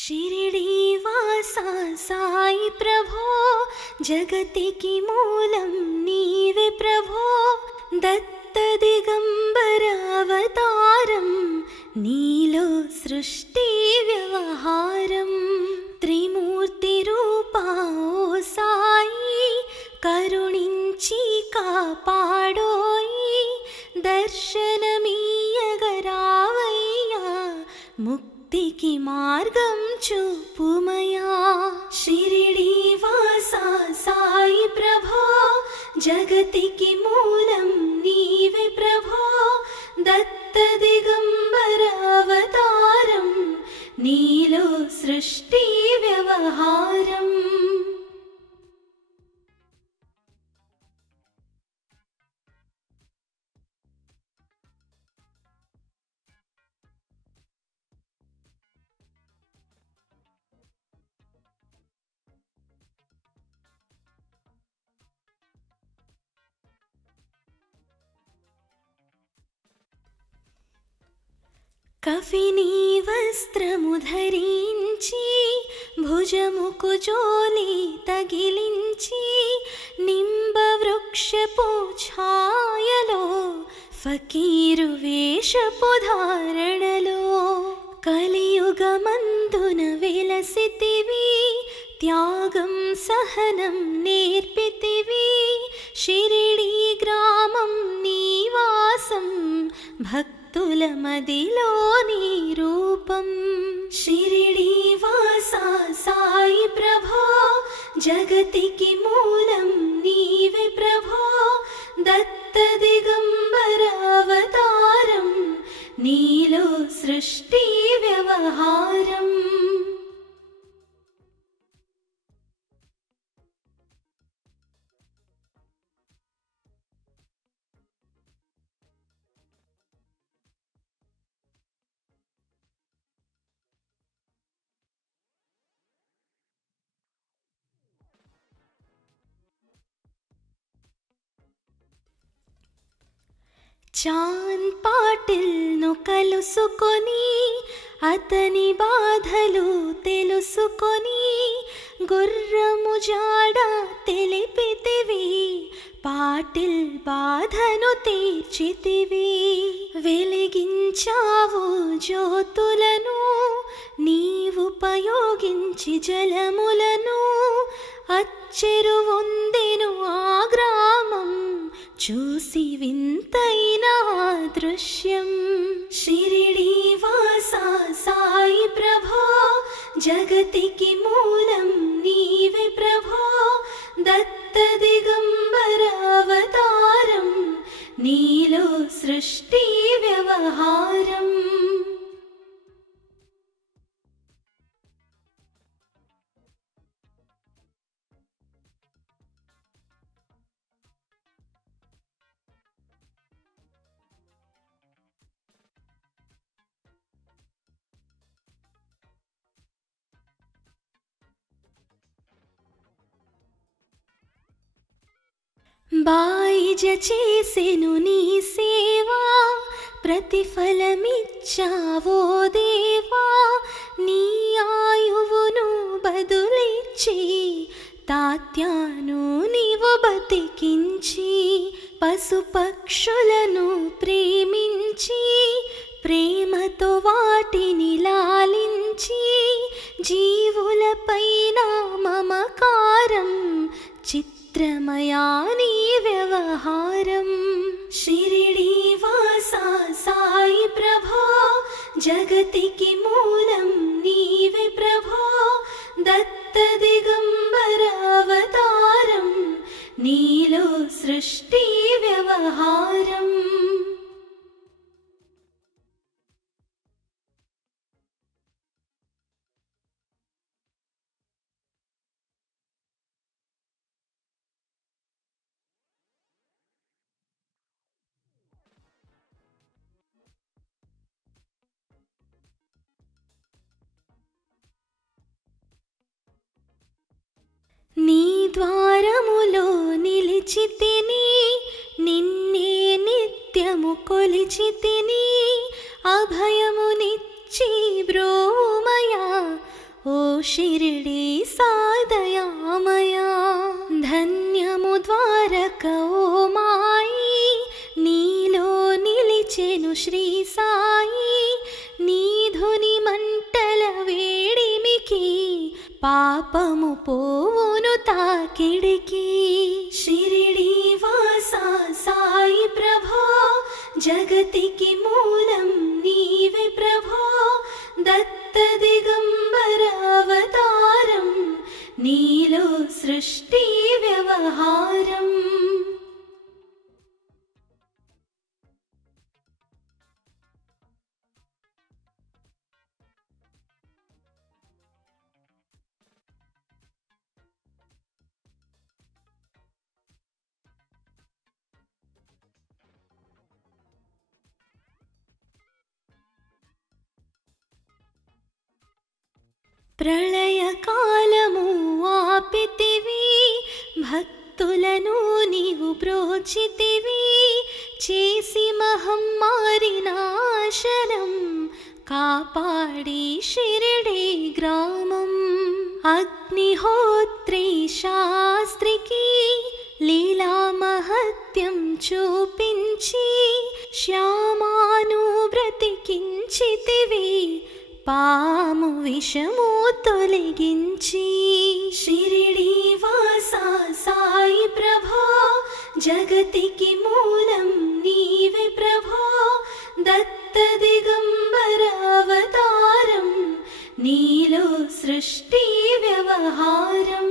शिरिडीवासा साई प्रभो जगतिकी मूलं नीवे प्रभो दत्त दिगंबर अवतारं नीलो सृष्टि व्यवहारं त्रिमूर्ति रूपा ओ साई करुणिंची कापाडोई दर्शनमीयगरावय्या मुक्तिकी मार्गं चूपुमया शिरिडीवासा साई प्रभो जगतिकी मूलं नीवे प्रभो दत्त दिगंबर अवतारं नीलो सृष्टि व्यवहारम् कफिनी वस्त्रमु धరించి भुजमुकु जोली तगिलिंచి निंबवृक्षपु ఛాయలో ఫకీరు వేషపు ధారణలో కలియుగమందున వెలసితివి త్యాగం సహనం నేర్పితివి షిరిడి గ్రామం నివాసం భక్తుల మదిలో నీ రూపం షిరిడీవాసా సాయి ప్రభో జగతికి మూలం నీవే ప్రభో దత్త దిగంబర అవతారం నీలో సృష్టి వ్యవహారం చాన్ పాటిల్ ను కలుసుకొని అతని బాధలు తెలుసుకొని గుర్రము జాడ తెలిపితివి పాటిల్ బాధను తీర్చితివి వెలిగించావు జ్యోతులను నీవుపయోగించి జలములను అచ్చెరువొందెను ఆ గ్రామం చూసి వింతైన దృశ్యం షిరిడీవాసా సాయి ప్రభో జగతికి మూలం నీవే ప్రభో దత్త దిగంబర అవతారం నీలో సృష్టి వ్యవహారం బాయిజ చేసెను నీ సేవా ప్రతిఫలమిచ్చావో దేవా నీ ఆయువును బదులిచ్చి తాత్యాను నీవు బతికించి పశుపక్షులను ప్రేమించి ప్రేమతో వాటిని లాలించి జీవులపైన మమకారం చిత్రమయా నీ వ్యవహారం షిరిడీవాసా సాయి ప్రభో జగతికి మూలం నీవే ప్రభో దత్త దిగంబర అవతారం నీలో సృష్టి వ్యవహారం నీ ద్వారములో నిలిచితిని నిన్నే నిత్యము కొలిచితిని అభయమునిచ్చి బ్రోమయా షిరిడి సాదయామయా ధన్యము ద్వారక ఓ మాయి నీలో నిలిచెను శ్రీ సాయి నీధుని మంటల వేడిమికి పాపము పోవును తాకిడికి షిరిడి వాసా సాయి ప్రభో జగతికి మూలం నీవే ప్రభో దత్త దిగంబర అవతారం నీలో సృష్టి వ్యవహారం ప్రళయ కాలము ఆపితివి భక్తులను నీవు బ్రోచితివి చేసి మహమ్మారి నాశనం కాపాడి షిరిడి గ్రామం అగ్నిహోత్రి శాస్త్రికి లీలా మహత్యం చూపించి శ్యామాను బ్రతికించితివి పాము విషము తొలగించి షిరిడి వాసా సాయి ప్రభో జగతికి మూలం నీవే ప్రభో దత్త దిగంబర అవతారం నీలో సృష్టి వ్యవహారం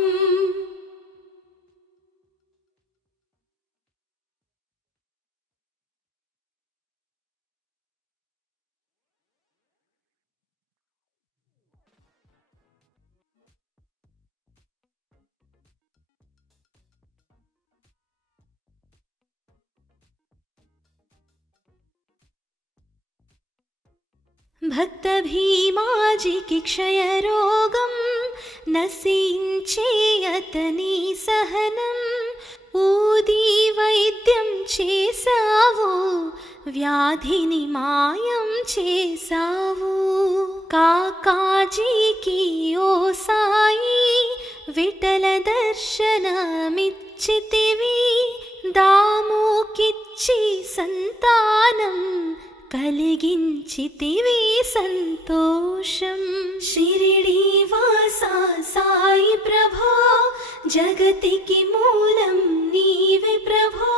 భక్త భీమాజికి క్షయరోగం నశించే అతని సహనం ఊది వైద్యం చేసావు వ్యాధిని మాయం చేసావు కాకాజీకి ఓ సాయి విఠల దర్శనమిచ్చితివి దాముకిచ్చి సంతానం కలిగించితివి సంతోషం షిరిడి వాసా సాయి ప్రభో జగతికి మూలం నీవే ప్రభో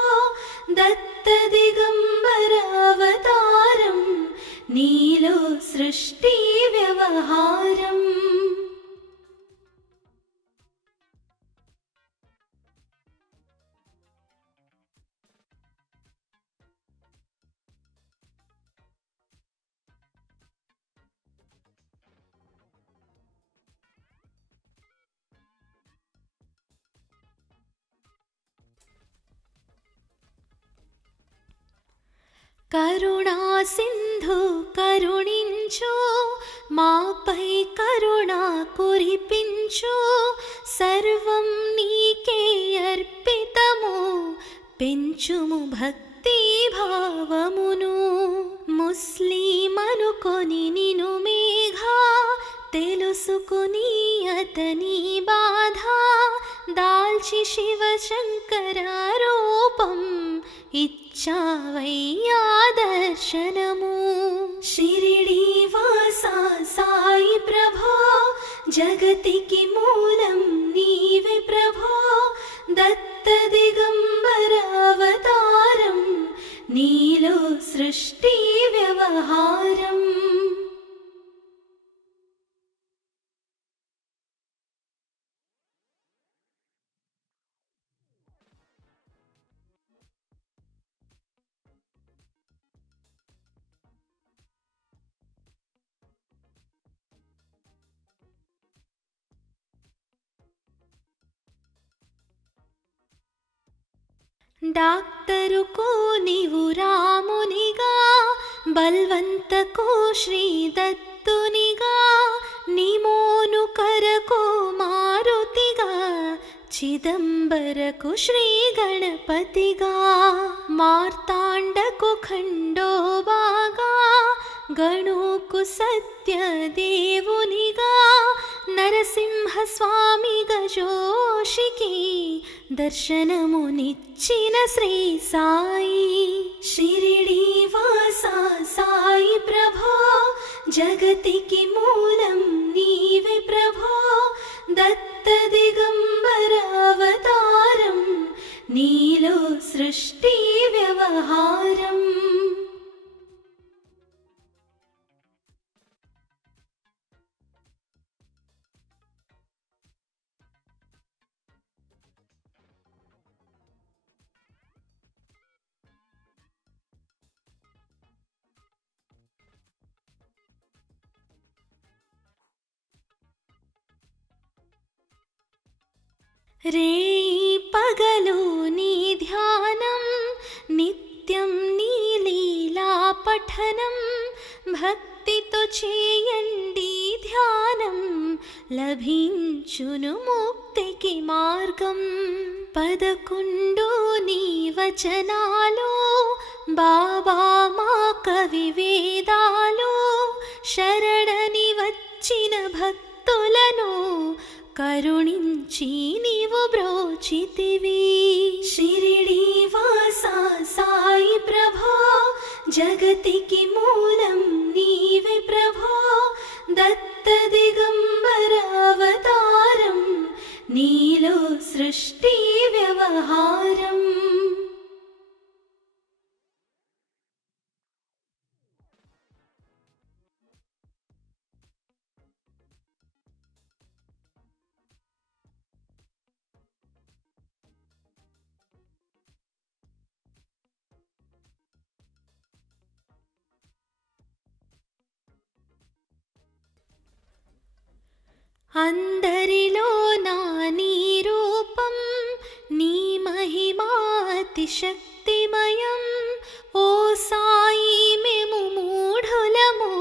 దత్త దిగంబర అవతారం నీలో సృష్టి వ్యవహారం కరుణా సింధు కరుణించు మాపై కరుణ కురిపించు సర్వం నీకే అర్పితము పెంచుము భక్తి భావమును ముస్లిమనుకొని నిను మేఘా తెలుసుకుని అతని బాధ దాల్చి శివ శంకర రూపం ఇచ్చావయ్యా దర్శనము షిరిడి వాసా సాయి ప్రభో జగతికి మూలం నీవే ప్రభో దత్త దిగంబర అవతారం నీలో సృష్టి వ్యవహారం డాక్టరుకు నీవు రామునిగా బల్వంతకు శ్రీ దత్తునిగా నిమోను కరకు మారుతిగా చిదంబరకు శ్రీ గణపతిగా మార్తాండకు ఖండోబాగా గణుకు సత్య దేవునిగా నర నరసింహస్వామి గజోషికి దర్శనమునిచ్చిన శ్రీ సాయి. షిరిడి వాసా సాయి ప్రభో, జగతికి మూలం నీవే ప్రభో. దత్త దిగంబర అవతారం, నీలో సృష్టి వ్యవహారం. రేయి పగలు నీ ధ్యానం, నిత్యం నీ లీలా పఠనం. భక్తితో చేయండి ధ్యానం, లభించును ముక్తికి మార్గం. 11 నీ వచనాలు, బాబా మా కవి వేదాలు. శరణని వచ్చిన భక్తులను కరుణించి నీవు బ్రోచితివి. షిరిడి వాసా సాయి ప్రభో, జగతికి మూలం నీవే ప్రభో. దత్త దిగంబర అవతారం, నీలో సృష్టి వ్యవహారం. అందరిలో నా నీ రూపం, నీ మహిమాతి శక్తిమయం. ఓ సాయి మేము మూఢులము,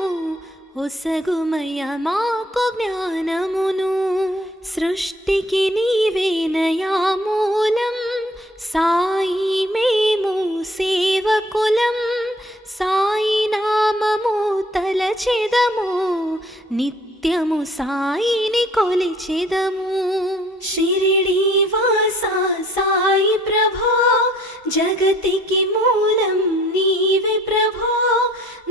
ఒసగుమయ మాకు జ్ఞానమును. సృష్టికి నీవేనయా మూలం, సాయి మేము సేవకులం. సాయి నామము తలచెదము, నిత్యము సాయిని కొలిచెదము. షిరిడి వాసా సాయి ప్రభో, జగతికి మూలం నీవే ప్రభో.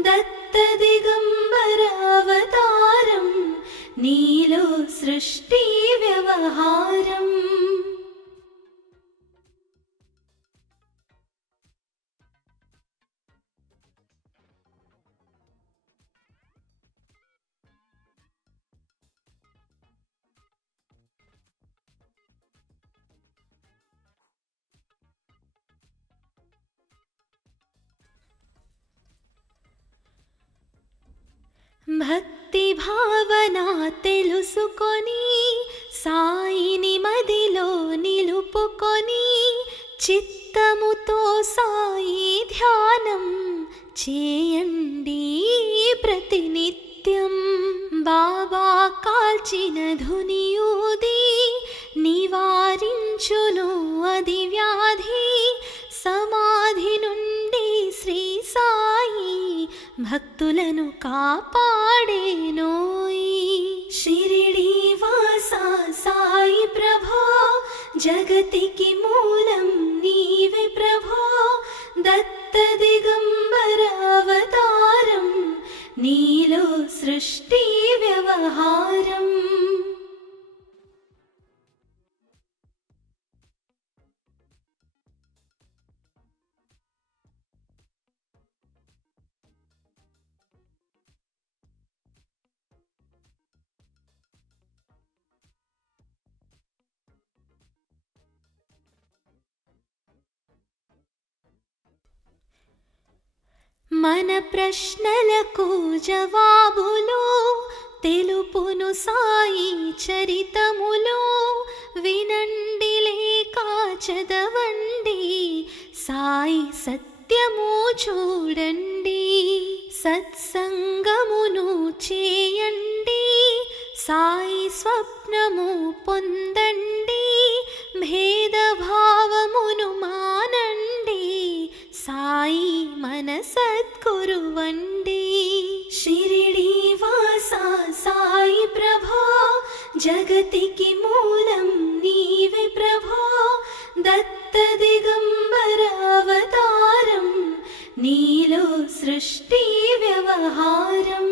దత్త దిగంబర అవతారం, నీలో సృష్టి వ్యవహారం. భక్తి భావన తెలుసుకొని, సాయిని మదిలో నిలుపుకొని. చిత్తముతో సాయి ధ్యానం చేయండి ప్రతినిత్యం. బాబా కాల్చిన ధునియూది, నివారించును అది వ్యాధి. సమాధి నుండి శ్రీ సాయి భక్తులను కాపాడేనోయి. షిరిడి వాసా సాయి ప్రభో, జగతికి మూలం నీవే ప్రభో. దత్త దిగంబర అవతారం, నీలో సృష్టి వ్యవహారం. మన ప్రశ్నలకు జవాబులు తెలుపును సాయి చరితములో. వినండి లేక చదవండి, సాయి సత్యము చూడండి. సత్సంగమును చేయండి, సాయి స్వప్నము పొందండి. భేదభావమును మానండి, సాయి మన సద్గురువండి. షిరిడి వాసా సాయి ప్రభో, జగతికి మూలం నీవే ప్రభో దత్త దిగంబర అవతారం నీలో సృష్టి వ్యవహారం.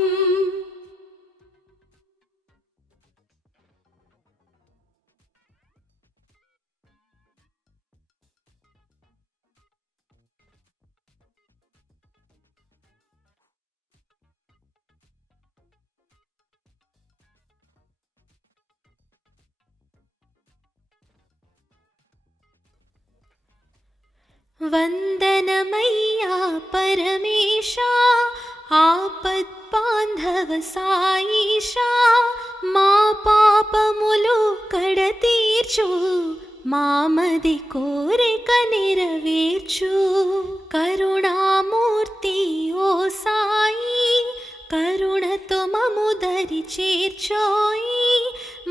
వందనమయ్యా పరమేశా ఆపద్బాంధవ సాయిషా మా పాపములు కడతీర్చు మామది కోరిక నెరవేర్చు. కరుణామూర్తి ఓ సాయి కరుణతో మము దరి చేర్చోయి.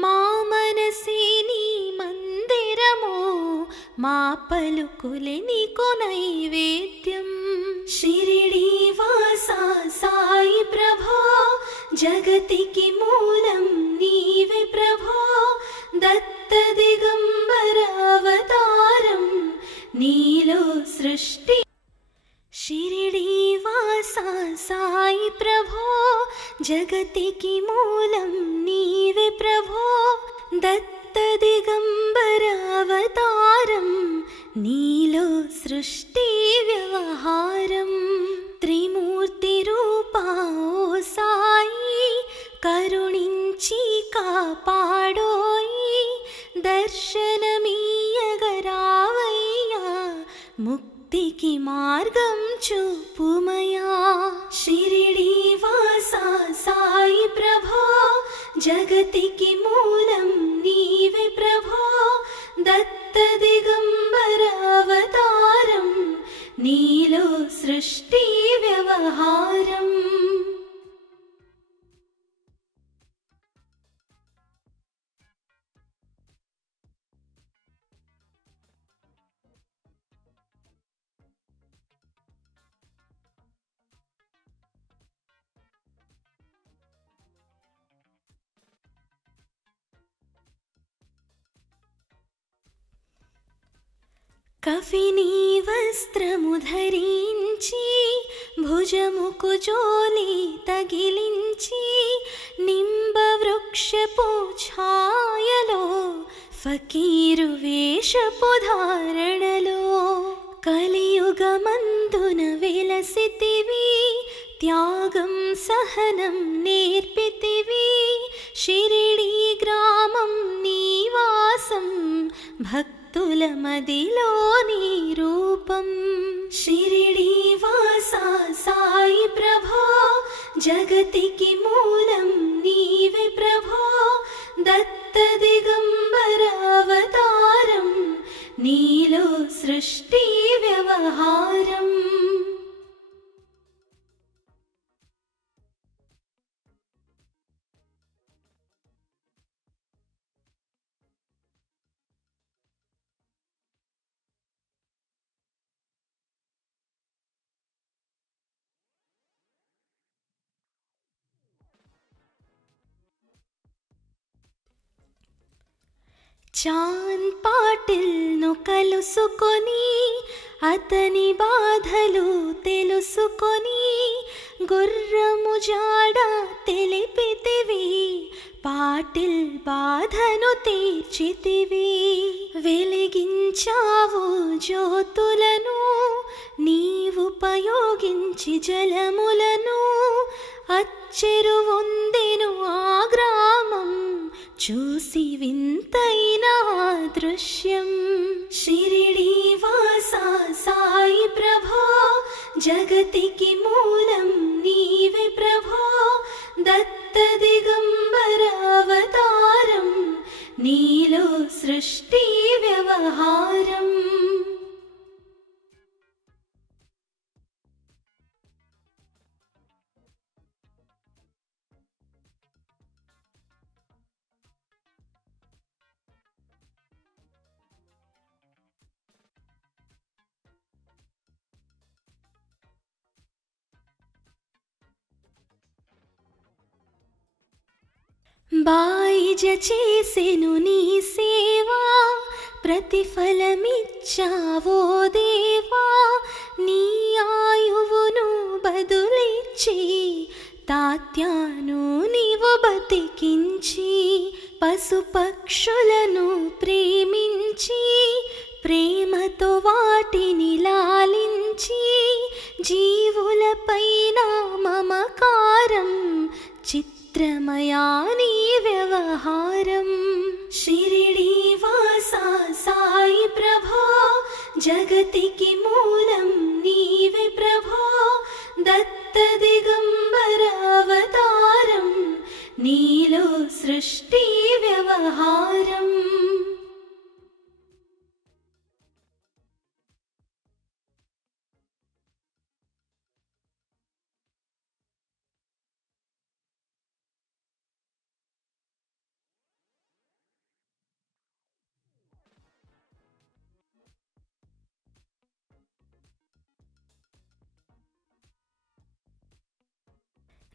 మా మనసే నీ మందిరమో మా పలుకులే నీకు నైవేద్యం. షిరిడీ వాసా సాయి ప్రభో జగతికి మూలం నీవే ప్రభో దత్త దిగంబర అవతారం నీలో సృష్టి. షిరిడీ వాసా సాయి ప్రభో జగతికి మూలం నీవే ప్రభో దత్త దిగంబర అవతారం నీలో సృష్టి వ్యవహారం. త్రిమూర్తి రూపా ఓ సాయి కరుణించి కాపాడోయి. దర్శనమీయగరావయ్యా ముక్తికి మార్గం చూపుమయా. షిరిడీ వాసా సాయి ప్రభో జగతికి మూలం నీవే ప్రభో దత్త దిగంబర అవతారం నీలో సృష్టి వ్యవహారం. కఫినీ వస్త్రము ధరించి భుజముకు జోలి తగిలించి నింబ వృక్షపు ఛాయలో ఫకీరు వేషపు ధారణలో కలియుగమందున వెలసితివి. త్యాగం సహనం నేర్పితివి. షిరిడీ గ్రామం నీవాసం భక్తుల మదిలో నీ రూపం. షిరిడీ వాసా సాయి ప్రభో జగతికి మూలం నీవే ప్రభో దత్త దిగంబర అవతారం నీలో సృష్టి వ్యవహారం. చాన్ పాటిల్ను కలుసుకొని అతని బాధలు తెలుసుకొని గుర్రము జాడ తెలిపితివి. పాటిల్ బాధను తీర్చితివి. వెలిగించావు జ్యోతులను నీవుపయోగించి జలములను. అచ్చెరువొందెను ఆ గ్రామం చూసి వింతైన దృశ్యం. షిరిడీ వాసా సాయి ప్రభో జగతికి మూలం నీవే ప్రభో దత్త దిగంబర అవతారం నీలో సృష్టి వ్యవహారం. బాయిజ చేసెను నీ సేవా, ప్రతిఫలమిచ్చావో దేవా. నీ ఆయువును బదులిచ్చి తాత్యాను నీవు బతికించి, పశుపక్షులను ప్రేమించి ప్రేమతో వాటిని లాలించి, జీవులపైన మమకారం చిత్రమయా నీ వ్యవహారం. షిరిడీ వాసా సాయి ప్రభో, జగతికి మూలం నీవే ప్రభో. దత్త దిగంబర అవతారం, నీలో సృష్టి వ్యవహారం.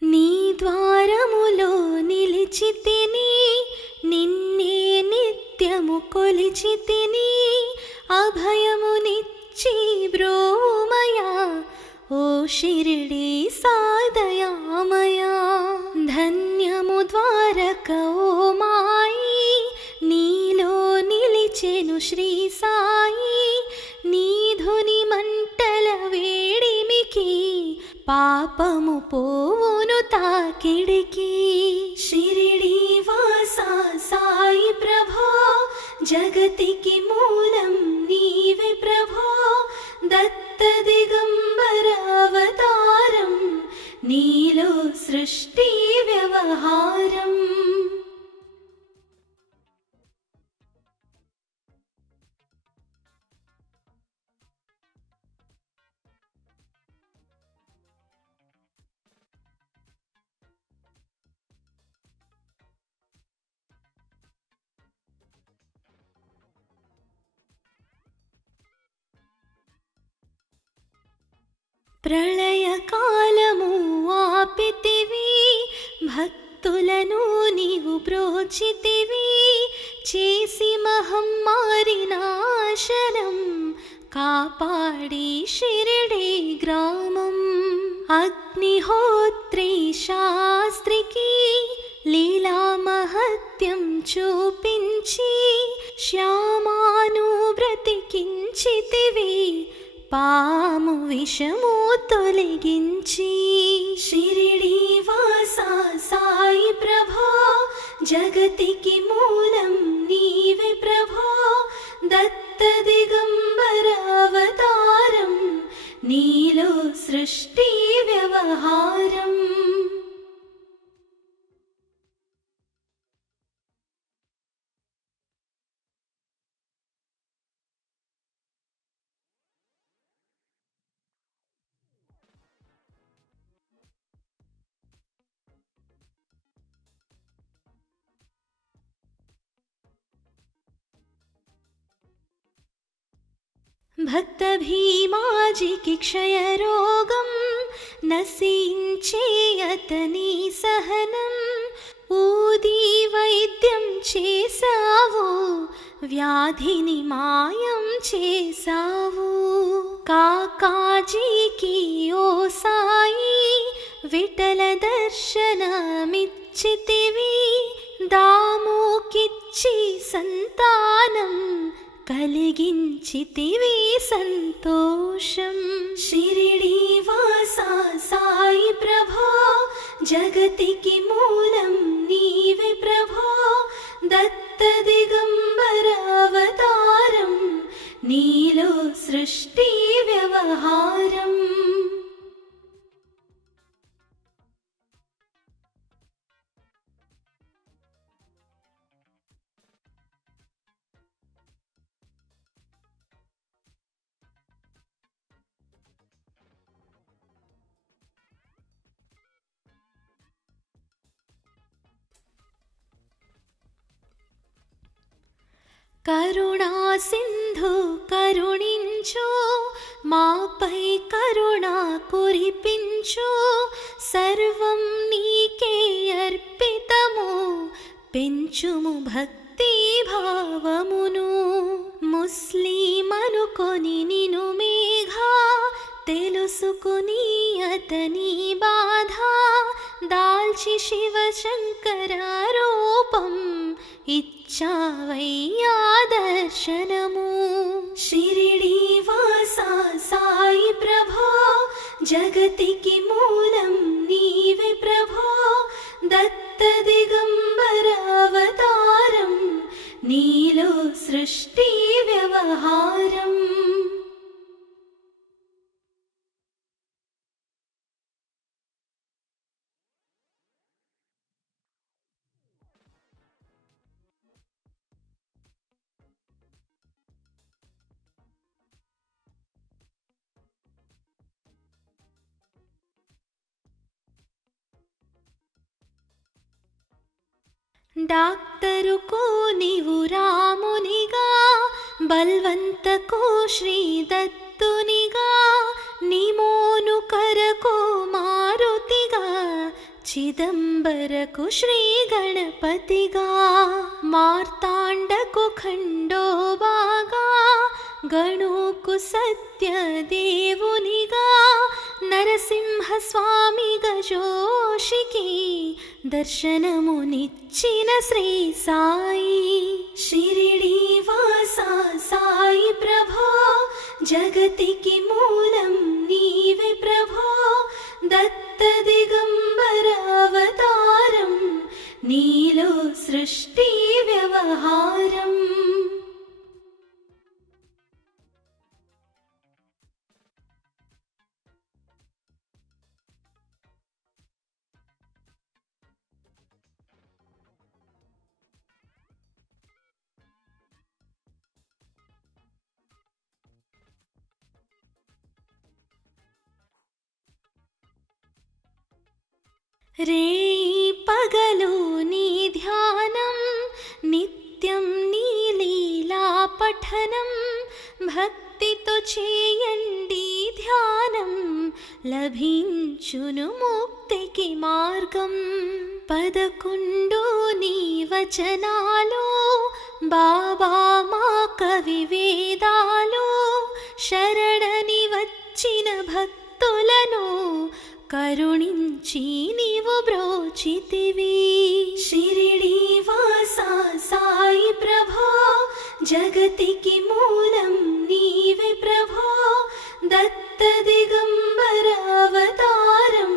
నీ ద్వారములో నిలిచితిని, నిన్నే నిత్యము కొలిచితిని. అభయమునిచ్చి బ్రోమయా, ఓ షిరిడీ సాదయామయా. ధన్యము ద్వారక ఓ మాయి, నీలో నిలిచెను శ్రీ సాయి. నీధుని మంటల వేడిమికి పాపము పోవును తాకిడికి. షిరిడీ వాసా సాయి ప్రభో, జగతికి మూలం నీవే ప్రభో. దత్త దిగంబర అవతారం, నీలో సృష్టి వ్యవహారం. ప్రళయకాలము ఆపితివి, భక్తులను నీవు బ్రోచితివి. చేసి మహమ్మారి నాశనం, కాపాడి షిరిడీ గ్రామం. అగ్నిహోత్రి శాస్త్రికి లీలా మహత్యం చూపించి, శ్యామాను బ్రతికించితివి. పాము విషము తొలగించి. షిరిడీ వాసా సాయి ప్రభో, జగతికి మూలం నీవే ప్రభో. దత్త దిగంబర అవతారం, నీలో సృష్టి వ్యవహారం. భక్త భీమాజికి క్షయరోగం, నశించే అతని సహనం. ఊది వైద్యం చేసావు, వ్యాధిని మాయం చేసావు. కాకాజీకి ఓ సాయి, విఠల దర్శనమిచ్చితివి. దాముకిచ్చి సంతానం కలిగించితివి సంతోషం. షిరిడీ వాసా సాయి ప్రభో, జగతికి మూలం నీవే ప్రభో. దత్త దిగంబర అవతారం, నీలో సృష్టి వ్యవహారం. కరుణా సింధు కరుణించు, మాపై కరుణ కురిపించు. సర్వం నీకే అర్పితము, పెంచుము భక్తి భావమును. ముస్లిమనుకొని నిను మేఘా తెలుసుకుని అతని బాధ దాల్చి శివశంకర రూపం ఇచ్చావయ్యా దర్శనము. షిరిడి వాసా సాయి ప్రభో జగతికి మూలం నీవే ప్రభో. దత్త దిగంబర అవతారం నీలో సృష్టి వ్యవహారం. డాక్టరుకు నీవు రామునిగా బల్వంతకు శ్రీ దత్తునిగా నిమోను కరకు మారుతిగా చిదంబరకు శ్రీ గణపతిగా మార్తాండకు ఖండోబాగా గణుకు సత్యదేవునిగా నరసింహస్వామిగా జోషికి దర్శనమునిచ్చిన శ్రీ సాయి. షిరిడి వాసా సాయి ప్రభో జగతికి మూలం నీవే ప్రభో. దత్త దిగంబర అవతారం నీలో సృష్టి వ్యవహారం. రేయి పగలు నీ ధ్యానం నిత్యం నీ లీలా పఠనం. భక్తితో చేయండి ధ్యానం లభించును ముక్తికి మార్గం. 11 నీ వచనాలు బాబా మా కవి వేదాలు. శరణని వచ్చిన భక్తులను కరుణించి నీవు బ్రోచితివి. షిరిడి వాసా సాయి ప్రభో జగతికి మూలం నీవే ప్రభో. దత్త దిగంబర అవతారం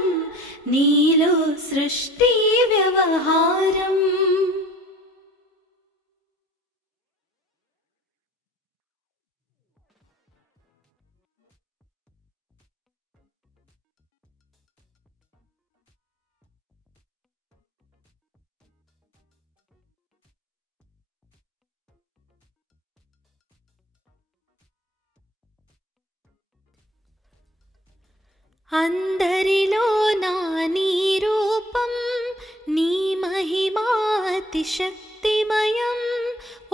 నీలో సృష్టి వ్యవహారం. అందరిలో నా నీ రూపం నీ మహిమాతి శక్తిమయం.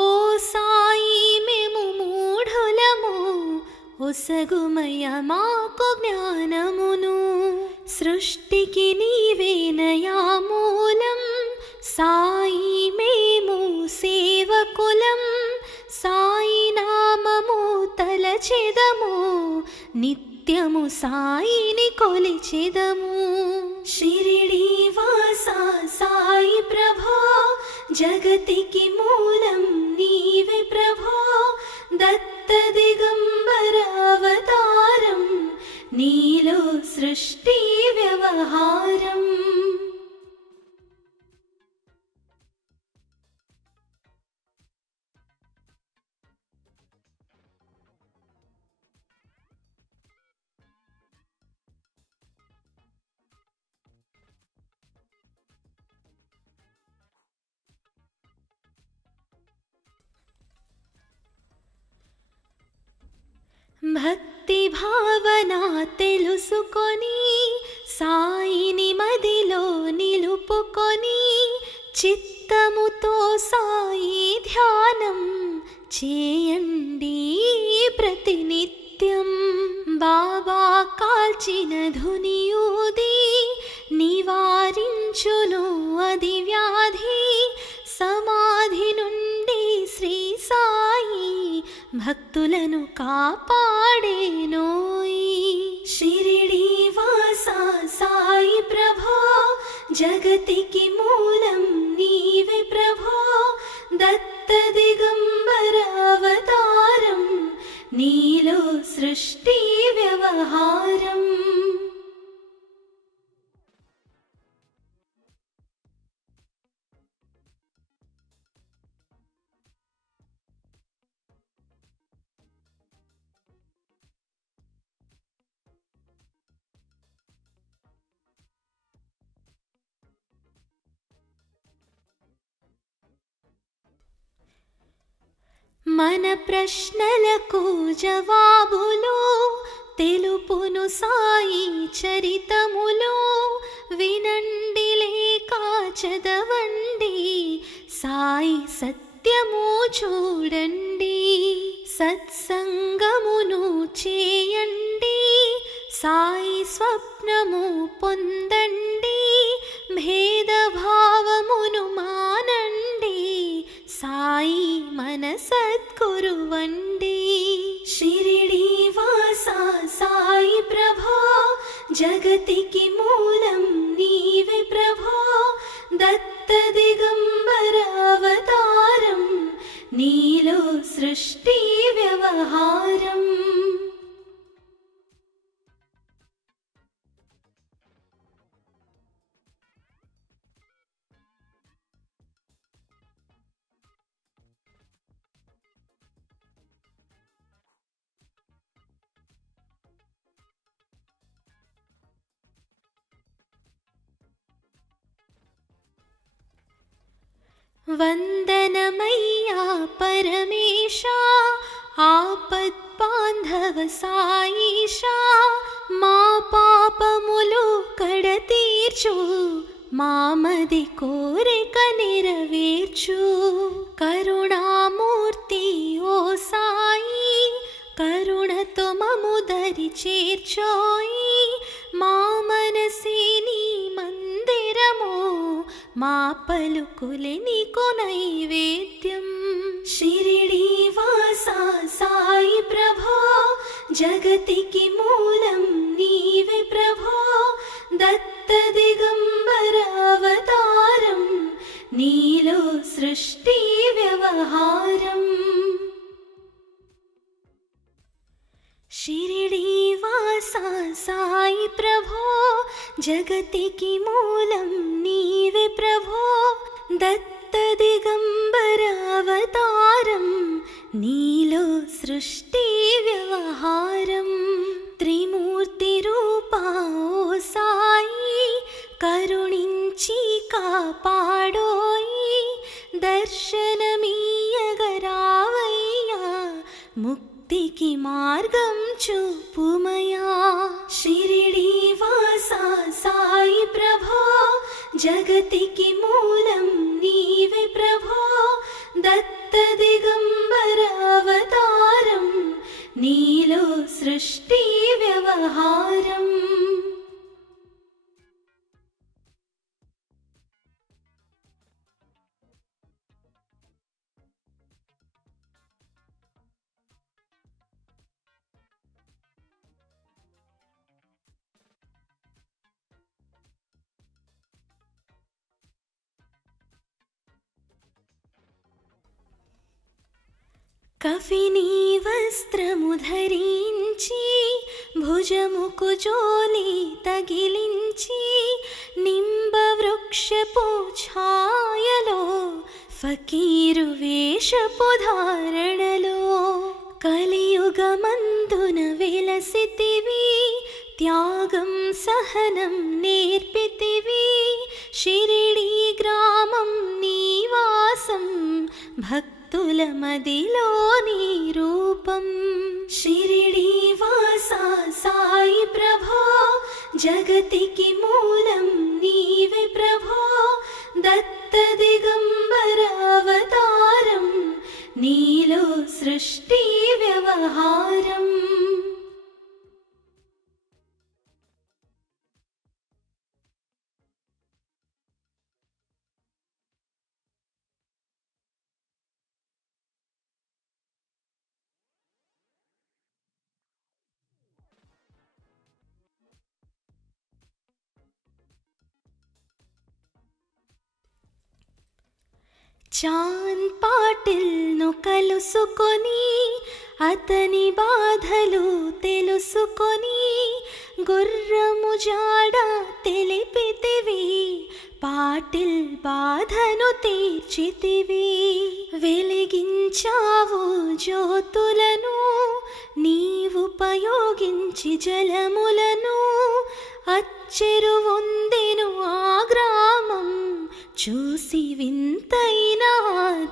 ఓ సాయి మేము మూఢులము ఒసగుమయ మాకు జ్ఞానమును. సృష్టికి నీవేనయా మూలం సాయి మేము సేవకులం. సాయి నామము తలచెదము నిత్యము సాయిని కొలిచెదము. షిరిడి వాసా సాయి ప్రభో జగతికి మూలం నీవే ప్రభో. దత్త దిగంబర అవతారం నీలో సృష్టి వ్యవహారం. భక్తి భావన తెలుసుకొని సాయిని మదిలో నిలుపుకొని చిత్తముతో సాయి ధ్యానం చేయండి ప్రతినిత్యం. బాబా కాల్చిన ధునియూది నివారించును అది వ్యాధి. సమాధి నుండి శ్రీ సాయి భక్తులను కాపాడేనోయ్. షిరిడి వాసా సాయి ప్రభో జగతికి మూలం నీవే ప్రభో. దత్త దిగంబర అవతారం నీలో సృష్టి వ్యవహారం. మన ప్రశ్నలకు జవాబులు తెలుపును సాయి చరితములో. వినండి లేక చదవండి, సాయి సత్యము చూడండి. సత్సంగమును చేయండి, సాయి స్వప్నము పొందండి. భేదభావమును మానండి, సాయి మన సద్గురువండి. షిరిడి వాసా సాయి ప్రభో జగతికి మూలం నీవే ప్రభో. దత్త దిగంబర అవతారం నీలో సృష్టి వ్యవహారం. వందనమయ్యా పరమేశా, ఆపద్బాంధవ సాయిషా. మా పాపములు కడతీర్చు, మామది కోరిక నెరవేర్చు. కరుణామూర్తి ఓ సాయి, కరుణతో మము దరి చేర్చోయి. మా మనసే నీ మందిరము, మా పలుకులే నీకు నైవేద్యం. షిరిడి వాసా సాయి ప్రభో జగతికి మూలం నీవే ప్రభో. దత్త దిగంబర అవతారం నీలో సృష్టి వ్యవహారం. షిరిడి వాసా సాయి ప్రభో జగతికి మూలం నీవే ప్రభో. దత్త దిగంబర అవతారం నీలో సృష్టి వ్యవహారం. త్రిమూర్తి రూపా ఓ సాయి, కరుణించి కాపాడోయి. దర్శనమీయగరావయ్యా, ముక్తికి మార్గం చూపుమయా. షిరిడి వాసా సాయి ప్రభో జగతికి మూలం నీవే ప్రభో. దత్త దిగంబర అవతారం నీలో సృష్టి వ్యవహారం. కఫినీ వస్త్రము ధరించి, భుజముకు జోలి తగిలించి. నింబ వృక్షపు ఛాయలో, ఫకీరు వేషపు ధారణలో. కలియుగమందున వెలసితివి, త్యాగం సహనం నేర్పితివి. షిరిడి గ్రామం నీవాసం, భక్తుల మదిలో నీ రూపం. షిరిడి వాసా సాయి ప్రభో జగతికి మూలం నీవే ప్రభో. దత్త దిగంబర అవతారం నీలో సృష్టి వ్యవహారం. చాన్ పాటిల్ను కలుసుకొని అతని బాధలు తెలుసుకొని గుర్రము జాడ తెలిపితివి, పాటిల్ బాధను తీర్చితివి. వెలిగించావు జ్యోతులను నీవుపయోగించి జలములను, అచ్చెరువొందెను ఆ గ్రామం చూసి వింతైన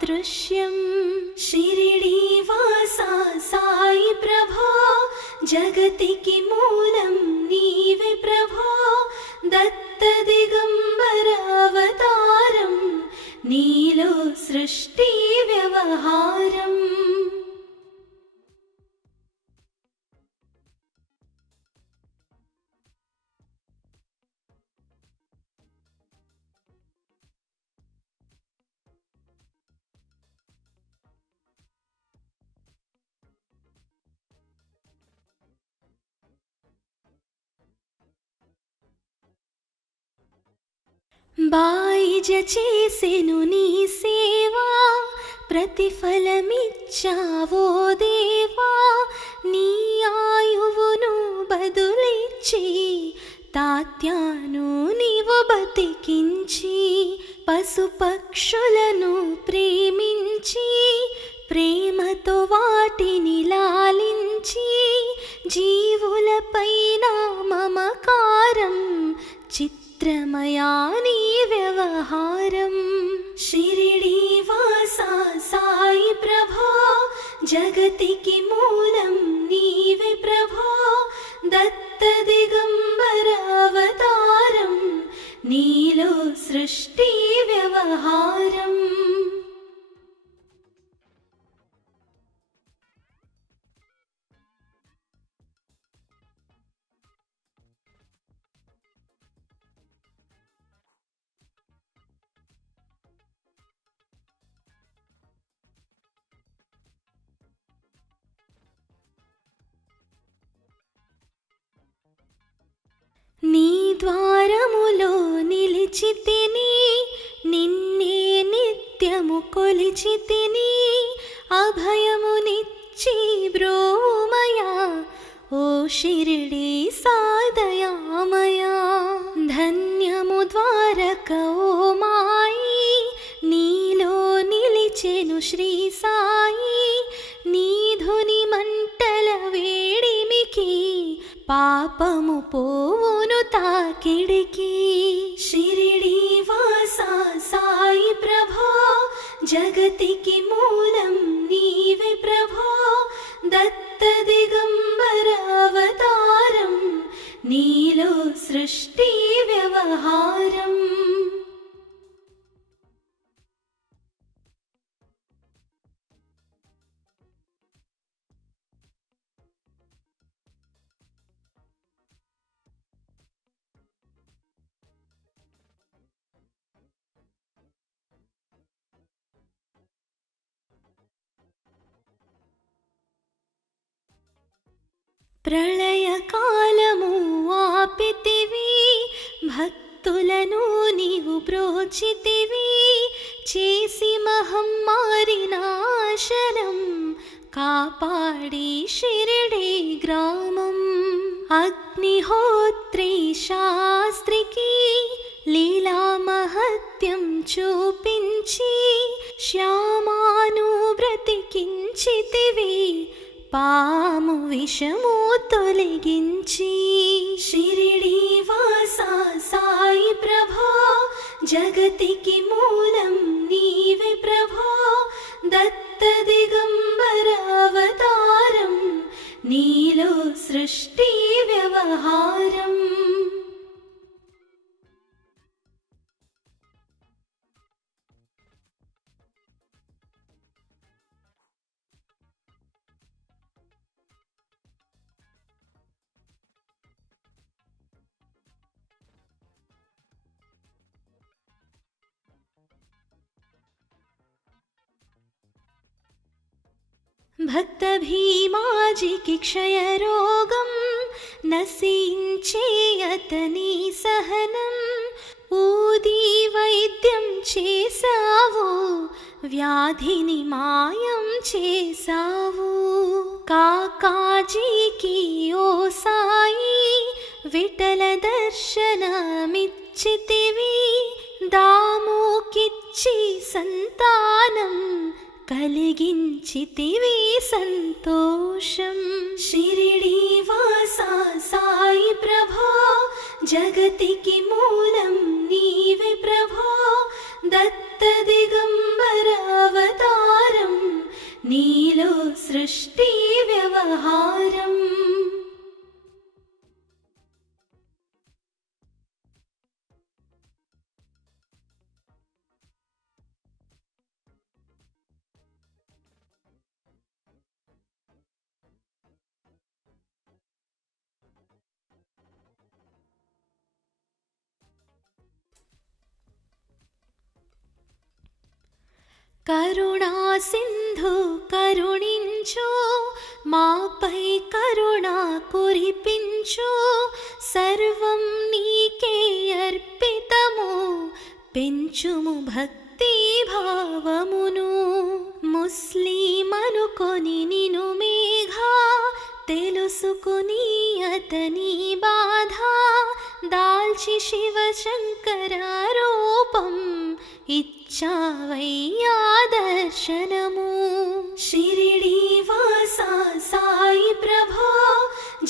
దృశ్యం. షిరిడీ వాసా సాయి ప్రభో, జగతికి మూలం నీవే ప్రభో, దత్త దిగంబర అవతారం నీలో సృష్టి వ్యవహారం. బాయిజ చేసెను నీ సేవా, ప్రతిఫలమిచ్చావో దేవా. నీ ఆయువును బదులిచ్చి తాత్యాను నీవు బతికించి, పశుపక్షులను ప్రేమించి ప్రేమతో వాటిని లాలించి, జీవులపైన మమకారం చిత్రమయా నీ వ్యవహారం. షిరిడీ వాసా సాయి ప్రభో, జగతికి మూలం నీవే ప్రభో, దత్త దిగంబర అవతారం నీలో సృష్టి వ్యవహారం. నీ ద్వారములో నిలిచితిని, నిన్నే నిత్యము కొలిచితిని, అభయమునిచ్చి బ్రోమయా ఓ షిరిడీ సాదయామయా. ధన్యము ద్వారక ఓ మాయి, నీలో నిలిచెను శ్రీ సాయి. నీ ధుని మంటల వేడిమికి పాపము పోవును తాకిడికి. షిరిడీ వాసా సాయి ప్రభో, జగతికి మూలం నీవే ప్రభో, దత్త దిగంబర అవతారం నీలో సృష్టి వ్యవహారం. ప్రళయకాలము ఆపితివి, భక్తులను నీవు బ్రోచితివి, చేసి మహమ్మారి నాశనం కాపాడి షిరిడీ గ్రామం. అగ్నిహోత్రి శాస్త్రికి లీలా మహత్యం చూపించి, శ్యామాను బ్రతికించితివి, పాము విషము తొలగించి. షిరిడీ వాసా సాయి ప్రభో, జగతికి మూలం నీవే ప్రభో, దత్త దిగంబర అవతారం నీలో సృష్టి వ్యవహారం. భక్త భీమాజికి క్షయరోగం నశించే అతని సహనం, ఊది వైద్యం చేసావు వ్యాధిని మాయం చేసావు. కాకాజీకి ఓ సాయి విఠల దర్శనమిచ్చితివి. దాముకిచ్చి సంతానం కలిగించితివి సంతోషం. షిరిడి వాసా సాయి ప్రభో జగతికి మూలం నీవే ప్రభో. దత్త దిగంబర అవతారం నీలో సృష్టి వ్యవహారం. కరుణా సింధు కరుణించు, మాపై కరుణ కురిపించు. సర్వం నీకే అర్పితము, పెంచుము భక్తి భావమును. ముస్లిమనుకొని నిను మేఘా, తెలుసుకుని అతని బాధ. దాల్చి శివ శంకర రూపం, ఇచ్చావయ్యా దర్శనము. షిరిడి వాసా సాయి ప్రభో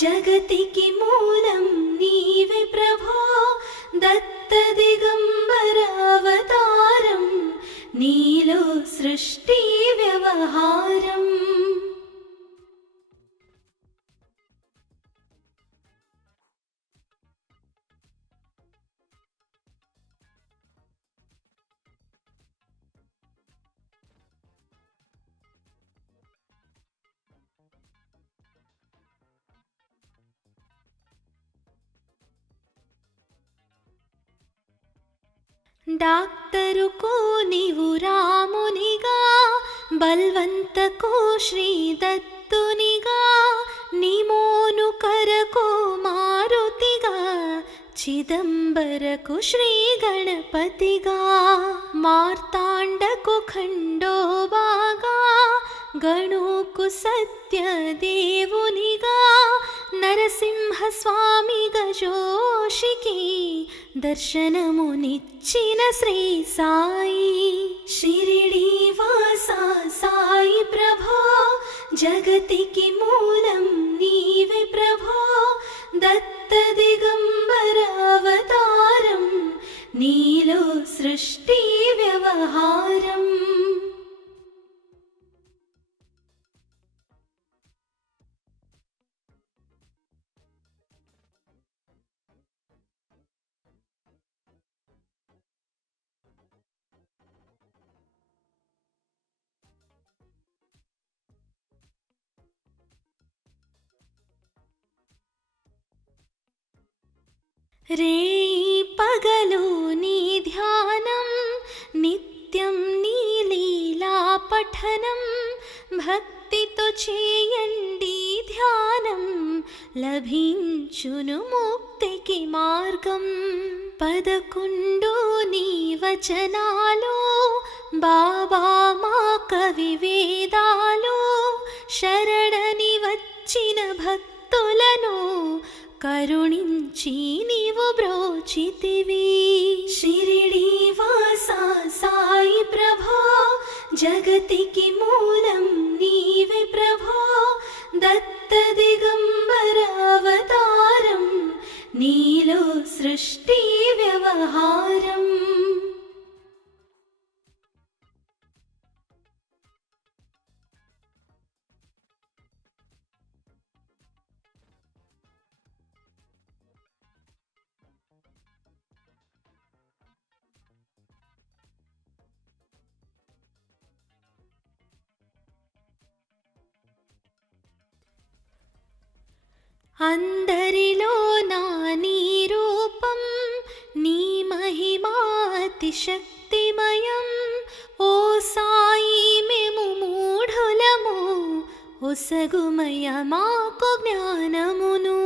జగతికి మూలం నీవే ప్రభో. దత్త దిగంబర అవతారం నీలో సృష్టి వ్యవహారం. డాక్టరుకు నీవు రామునిగా, బల్వంతకు శ్రీ దత్తునిగా. నిమోను కరకు మారుతిగా, చిదంబరకు శ్రీ గణపతిగా. మార్తాండకు ఖండోబాగా, గణుకు సత్యదేవునిగా. నరసింహ స్వామి గజోషికి దర్శనమునిచ్చిన శ్రీ సాయి. షిరిడి వాసా సాయి ప్రభో జగతికి మూలం నీవే ప్రభో. దత్త దిగంబర అవతారం నీలో సృష్టి వ్యవహారం. రేయి పగలు నీ ధ్యానం, నిత్యం నీ లీలా పఠనం. భక్తితో చేయండి ధ్యానం, లభించును ముక్తికి మార్గం. 11 నీ వచనాలు, బాబా మా కవి వేదాలు. శరణని వచ్చిన భక్తులను కరుణించి నీవు బ్రోచితివి. షిరిడి వాసా సాయి ప్రభో జగతికి మూలం నీవే ప్రభో. దత్త దిగంబర అవతారం నీలో సృష్టి వ్యవహారం. అందరిలో నా నీ రూపం, నీ మహిమాతి శక్తిమయం. ఓ సాయి మేము మూఢులము, ఒసగుమయ మాకు జ్ఞానమును.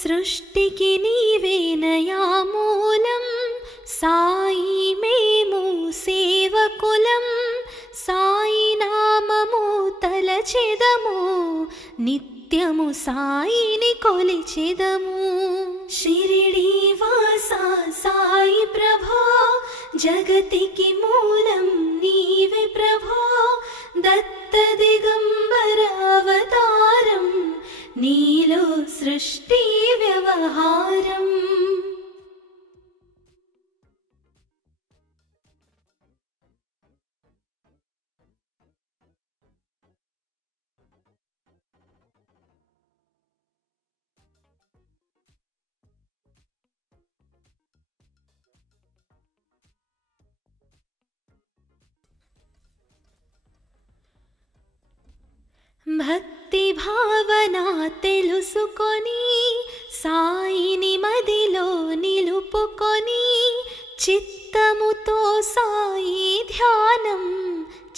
సృష్టికి నీవేనయా మూలం, సాయి మేము సేవకులం. తలచెదము నిత్యము సాయిని కొలిచెదము షిరిడి వాసా సాయి ప్రభో జగతికి మూలం నీవే ప్రభో దత్త దిగంబర అవతారం నీలో సృష్టి వ్యవహారం భక్తి భావన తెలుసుకొని సాయిని మదిలో నిలుపుకొని చిత్తముతో సాయి ధ్యానం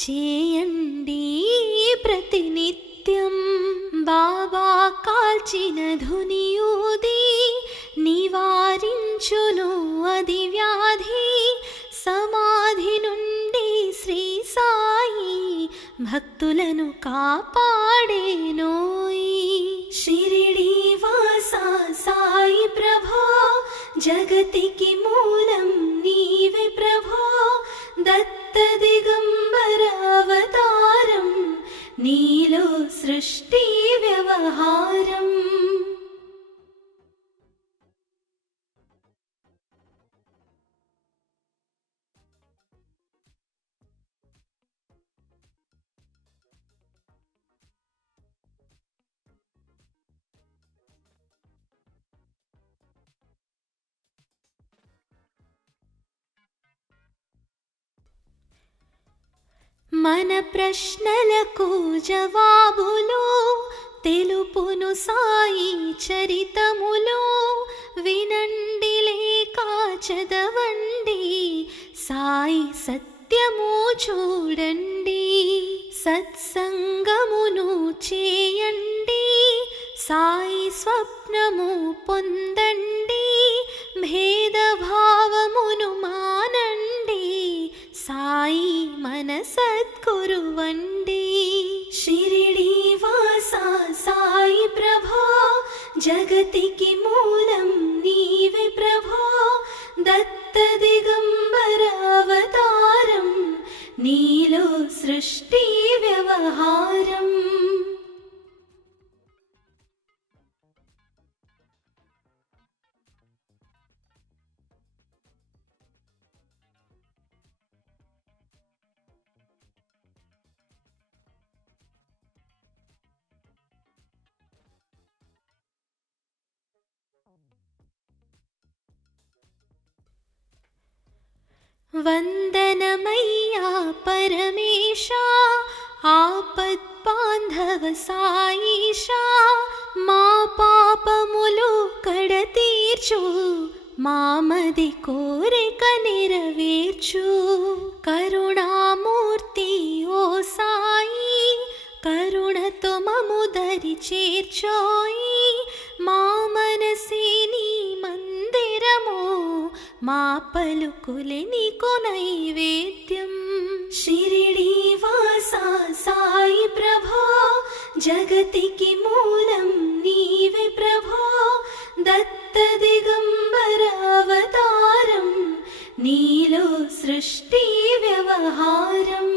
చేయండి ప్రతినిత్యం బాబా కాల్చిన ధునియూది నివారించును అది వ్యాధి సమాధి నుండి శ్రీ సాయి భక్తులను కాపాడేనోయి షిరిడి వాసా సాయి ప్రభో జగతికి మూలం నీవే ప్రభో దత్త దిగంబర అవతారం నీలో సృష్టి వ్యవహారం మన ప్రశ్నలకు జవాబులు తెలుపును సాయి చరితములో వినండి లేక చదవండి సాయి సత్యము చూడండి సత్సంగమును చేయండి సాయి స్వప్నము పొందండి భేదభావమును మానండి సాయి మన సద్గురువండి షిరిడి వాసా సాయి ప్రభో జగతికి మూలం నీవే ప్రభో దత్త దిగంబర అవతారం నీలో సృష్టి వ్యవహారం వందనమయ్యా పరమేశా ఆపద్బాంధవ సాయిషా మా పాపములు కడతీర్చు మామది కోరిక నెరవేర్చు కరుణామూర్తి ఓ సాయి కరుణతో మము దరి చేర్చోయి మా మనసే నీ మందిరము మా పలుకులే నీకు నైవేద్యం షిరిడి వాసా సాయి ప్రభో జగతికి మూలం నీవే ప్రభో దత్త దిగంబర అవతారం నీలో సృష్టి వ్యవహారం